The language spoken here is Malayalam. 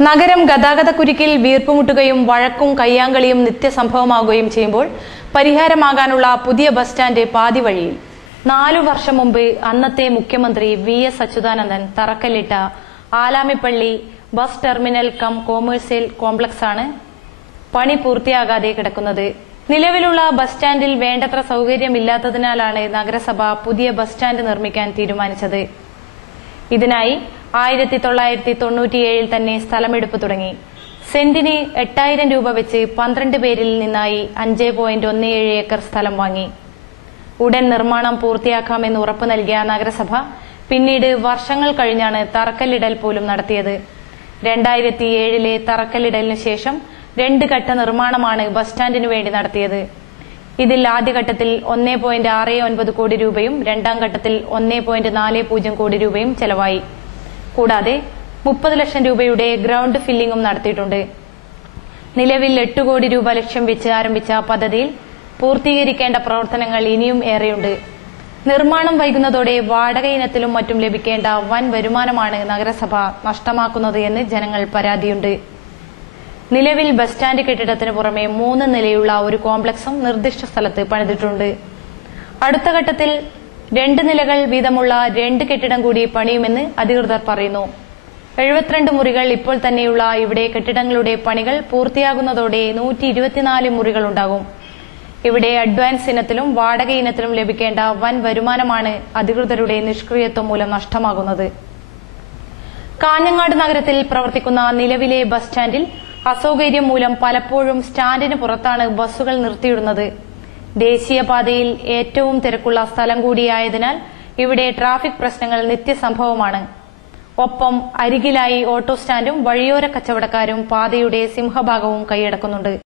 നഗരം ഗതാഗതക്കുരുക്കിൽ വീർപ്പുമുട്ടുകയും വഴക്കും കയ്യാങ്കളിയും നിത്യസംഭവമാവുകയും ചെയ്യുമ്പോൾ പരിഹാരമാകാനുള്ള പുതിയ ബസ് സ്റ്റാൻഡ് പാതിവഴിയിൽ. 4 വർഷം മുമ്പ് അന്നത്തെ മുഖ്യമന്ത്രി വി.എസ്. അച്യുതാനന്ദൻ തറക്കല്ലിട്ട Alamipalli bus terminal cum commercial കോംപ്ലക്സാണ് പണി പൂർത്തിയാകാതെ കിടക്കുന്നത്. നിലവിലുള്ള ബസ് സ്റ്റാൻഡിൽ വേണ്ടത്ര സൗകര്യമില്ലാത്തതിനാലാണ് നഗരസഭ പുതിയ ബസ് സ്റ്റാൻഡ് നിർമ്മിക്കാൻ തീരുമാനിച്ചത്. ഇതിനായി 1997 തന്നെ സ്ഥലമെടുപ്പ് തുടങ്ങി. സെന്റിന് 8000 രൂപ വെച്ച് 12 പേരിൽ നിന്നായി 5.17 ഏക്കർ സ്ഥലം വാങ്ങി. ഉടൻ നിർമ്മാണം പൂർത്തിയാക്കാമെന്ന് ഉറപ്പു നൽകിയ നഗരസഭ പിന്നീട് വർഷങ്ങൾ കഴിഞ്ഞാണ് തറക്കല്ലിടൽ പോലും നടത്തിയത്. 2007 തറക്കല്ലിടലിനു ശേഷം 2 ഘട്ട നിർമ്മാണമാണ് ബസ് സ്റ്റാൻഡിനു വേണ്ടി നടത്തിയത്. ഇതിൽ ആദ്യഘട്ടത്തിൽ 1.69 കോടി രൂപയും രണ്ടാം ഘട്ടത്തിൽ 1.40 കോടി രൂപയും ചെലവായി. കൂടാതെ 30 ലക്ഷം രൂപയുടെ ഗ്രൗണ്ട് ഫില്ലിംഗും നടത്തിയിട്ടുണ്ട്. നിലവിൽ 8 കോടി രൂപ ലക്ഷ്യം വെച്ച് ആരംഭിച്ച പദ്ധതിയിൽ പൂർത്തീകരിക്കേണ്ട പ്രവർത്തനങ്ങൾ ഇനിയും ഏറെയുണ്ട്. നിർമ്മാണം വൈകുന്നതോടെ വാടക ഇനത്തിലും മറ്റും ലഭിക്കേണ്ട വൻ വരുമാനമാണ് നഗരസഭ നഷ്ടമാക്കുന്നത് എന്ന് ജനങ്ങൾ പരാതിയുണ്ട്. നിലവിൽ ബസ് സ്റ്റാൻഡ് കെട്ടിടത്തിന് പുറമെ 3 നിലയുള്ള ഒരു കോംപ്ലക്സും നിർദ്ദിഷ്ട സ്ഥലത്ത് പണിതിട്ടുണ്ട്. അടുത്ത ഘട്ടത്തിൽ 2 നിലകൾ വീതമുള്ള 2 കെട്ടിടം കൂടി പണിയുമെന്ന് അധികൃതർ പറയുന്നു. 72 മുറികൾ ഇപ്പോൾ തന്നെയുള്ള ഇവിടെ കെട്ടിടങ്ങളുടെ പണികൾ പൂർത്തിയാകുന്നതോടെ 124 മുറികളുണ്ടാകും. ഇവിടെ അഡ്വാൻസ് ഇനത്തിലും വാടക ഇനത്തിലും ലഭിക്കേണ്ട വൻ വരുമാനമാണ് അധികൃതരുടെ നിഷ്ക്രിയത്വം മൂലം നഷ്ടമാകുന്നത്. കാഞ്ഞങ്ങാട് നഗരത്തിൽ പ്രവർത്തിക്കുന്ന നിലവിലെ ബസ് സ്റ്റാൻഡിൽ അസൗകര്യം മൂലം പലപ്പോഴും സ്റ്റാൻഡിന് പുറത്താണ് ബസ്സുകൾ നിർത്തിയിടുന്നത്. ദേശീയപാതയിൽ ഏറ്റവും തിരക്കുള്ള സ്ഥലം കൂടിയായതിനാൽ ഇവിടെ ട്രാഫിക് പ്രശ്നങ്ങൾ നിത്യസംഭവമാണ്. ഒപ്പം അരികിലായി ഓട്ടോ സ്റ്റാൻഡും വഴിയോര കച്ചവടക്കാരും പാതയുടെ സിംഹഭാഗവും കൈയടക്കുന്നുണ്ട്.